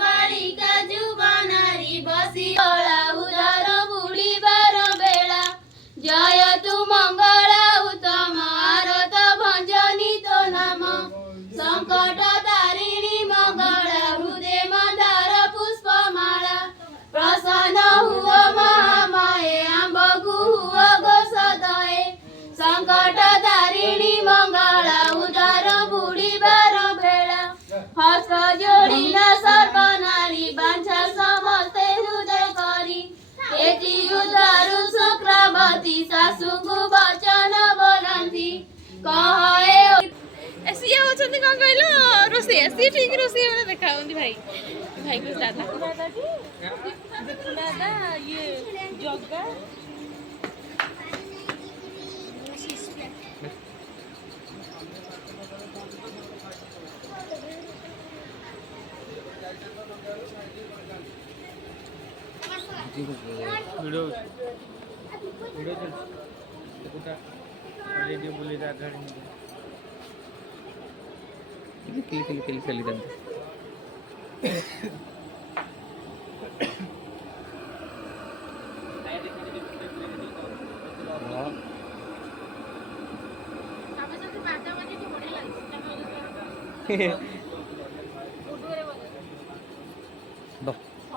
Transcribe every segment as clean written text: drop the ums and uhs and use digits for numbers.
बालिका जुबानारी बसी उदार बुढ़ी बार बेला जय तु मंगला उत्तम आरत भंजनी तो नाम संकट तारिणी मंगला हृदय मंदार पुष्पमाला प्रसन्न हुओ महामाये अम्बगु हुओ गोसदये संकट तारिणी मंगला उदार बुढ़ी बार बेला हस्त जोड़िला सर्वनारी बांछा समस्ते हृदय करी एति उदारु शुक्रवती सासुगु वचन बोलंती कहे ऐसी होचंदी कौन कहलो रोसे ऐसी ठीक रोसे वाला देखाउंदी भाई भाई को दादा दादा ये जग्गा वीडियो वीडियो चल देखोटा रेडियो बोले जा गाड़ी में किल चली दंत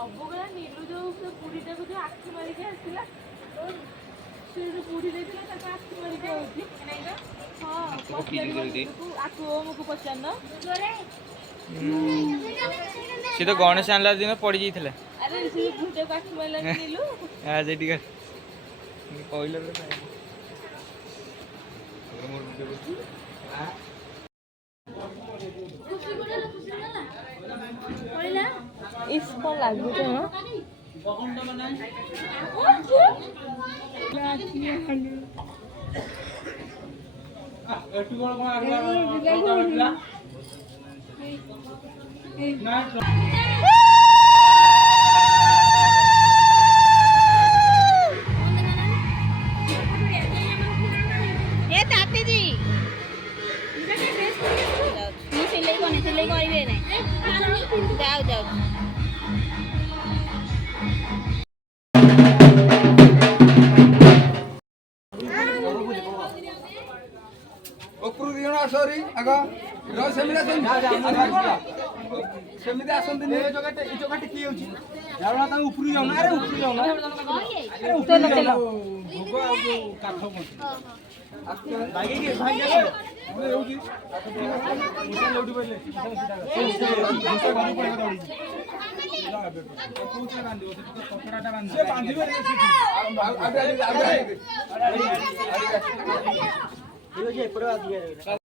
सबुगला नीलू जो पुरीटा को जो आखि मारी के आसिला से जो पुरी देथिला ताका आखि मारी के होती हां आको हमको पछान से तो गणेश आनला दिन पड़ जाइथिला अरे से पुरीटा को आखि मारला नीलू हां जेटी का कहलो रे इसको लागू तो ना ये ताते जी सिलाई करिवे नै जाओ जाओ सॉरी आगा सेमिदा सेमिदा आसंती ने जगटे ई जगटे की होची जावना ता ऊपरी जावना अरे ऊपरी जावना अरे ऊपरी जावना भोग आ काठ कोन भागे के भागे के हमरे होची मुसा लौटी पड़ले मुसा बांधी पड़े दौड़ी कोन से बांधी ओ कपड़ाटा बांधी से बांधी रे ये जे पड़वा दिया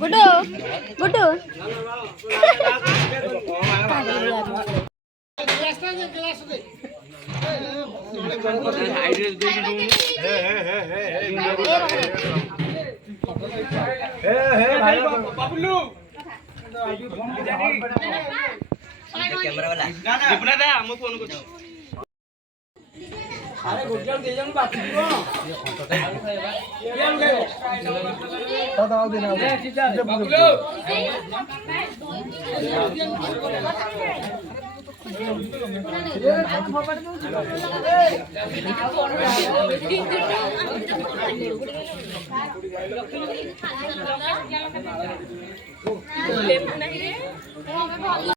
गुड्डू गुड्डू अरे गुड्डू दे जाऊं बात लेफ्ट नहीं रे